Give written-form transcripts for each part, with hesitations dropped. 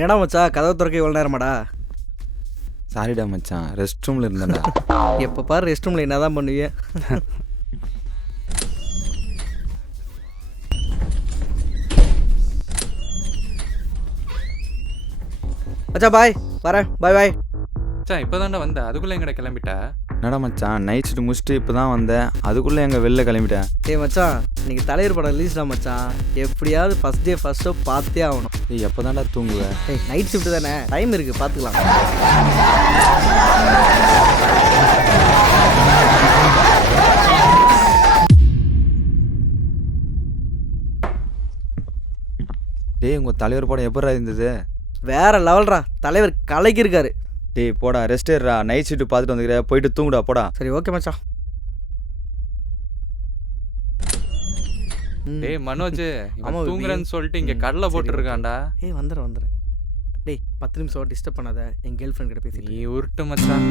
ஏடா மச்சான் கதவு திறக்க இவ்வளோ நேரமாடா? சாரிடா மச்சான், ரெஸ்ட் ரூமில் இருந்தேன்டா. எப்போ பாரு ரெஸ்ட் ரூமில் என்ன தான் பண்ணுவீங்க? மச்சா பாய், வரேன். பாய் பாய். மச்சான் இப்போ தாண்டா வந்தேன், அதுக்குள்ளே எங்கடா கிளம்பிட்ட? என்னடா மச்சான், நைட் ஷிஃப்ட் முடிச்சுட்டு இப்போ தான் வந்தேன், அதுக்குள்ளே எங்கள் வெளில கிளம்பிட்டேன். டேய் மச்சான், இன்னைக்கு தலைவர் படம் ரிலீஸ்டா மச்சான். எப்படியாவது ஃபர்ஸ்ட் டே ஃபர்ஸ்ட் ஷோ பார்த்தே ஆகணும். ஏய் எப்போ தான்டா தூங்குவேன்? டேய் நைட் ஷிஃப்ட் தானே, டைம் இருக்குது, பார்த்துக்கலாம். டேய் உங்கள் தலைவர் படம் எப்படா இருந்தது? வேற லெவல்ரா, தலைவர் கலக்கியிருக்காரு. டேய் போடா, ரெஸ்ட் ஏறா, நைட் ஷிஃப்ட் பார்த்துட்டு வந்துக்கிற, போயிட்டு தூங்குடா போடா. சரி ஓகே மச்சான். டேய் மனோஜ், ஆமா, இவன் தூங்குறேன்னு சொல்லிட்டு இங்கே கடலை போட்டுருக்கான்டா. ஏய் வந்துடுறேன். டேய் 10 நிமிஷம் டிஸ்டர்ப் பண்ணாத, என் கேர்ள் ஃப்ரெண்ட் கிட்ட பேசிட்டு. நீ உருட்டு மச்சான்.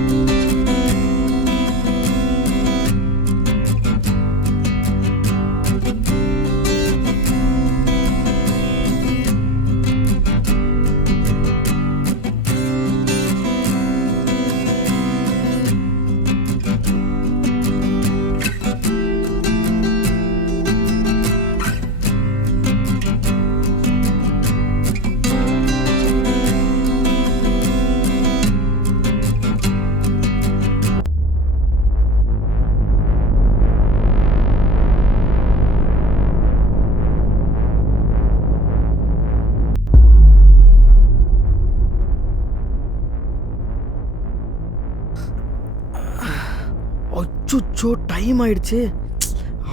அச்சோ டைம் ஆயிடுச்சு.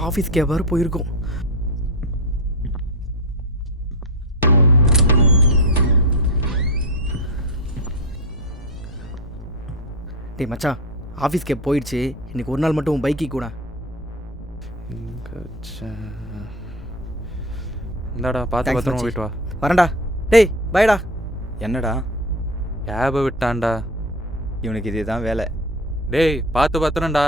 ஆஃபீஸ்க்கு எவ்வாறு போயிருக்கோம். டேய் மச்சான், ஆஃபீஸ்க்கு போயிடுச்சு. இன்னைக்கு ஒரு நாள் மட்டும் உன் பைக்கு கூட. இந்தாடா பார்த்து பத்திரமா போயிட்டு வா. வரேன்டா. டேய் பாய்டா. என்னடா கேபை விட்டான்டா. இவனுக்கு இதே தான் வேலை. டேய் பார்த்து பத்திரம்டா.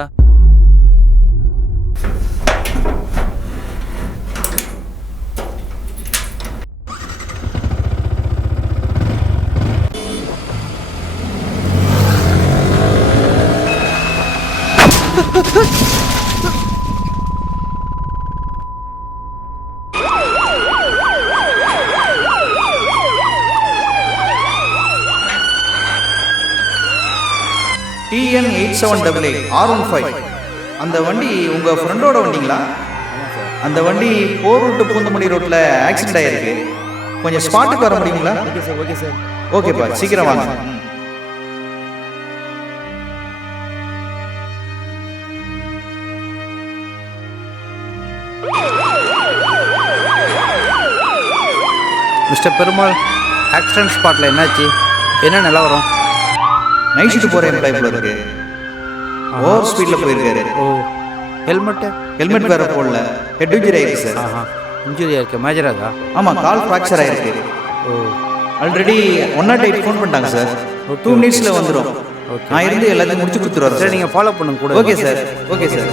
TN 8788 R15. அந்த வண்டி உங்கள் ஃப்ரெண்டோட வண்டிங்களா? அந்த வண்டி போரூர் டு பூந்தமல்லி ரோட்டில் ஆக்சிடென்ட் ஆகிருக்கு. கொஞ்சம் ஸ்பாட்டுக்கு வர முடியுங்களா? Okay sir, okay sir. ஓகேப்பா, சீக்கிரம் வாங்க. மிஸ்டர் பெருமாள், ஆக்சிடென்ட் ஸ்பாட்டில் என்னாச்சு? என்ன நிலவரம்? நைட் ஷிஃப்ட் போகிற எம்ப்ளாய் போல இருக்கு. ஓவர் ஸ்பீடில் போயிருக்காரு. ஓ, ஹெல்மெட்டு? ஹெல்மெட் வேற போடல. ஹெட் இன்ஜுரி ஆயிருக்கு சார். இன்ஜுரி ஆயிருக்கு, மேஜராகா? ஆமாம், கால் ஃப்ராக்சர் ஆயிருக்கு. ஓ, ஆல்ரெடி 108 ஃபோன் பண்ணிட்டாங்க சார். 2 மினிட்ஸில் வந்துடும். நான் இருந்து எல்லாத்தையும் முடிச்சு கொடுத்துருவாரு சரி, சார். நீங்கள் ஃபாலோ பண்ணுங்க கூட. Okay sir, okay sir.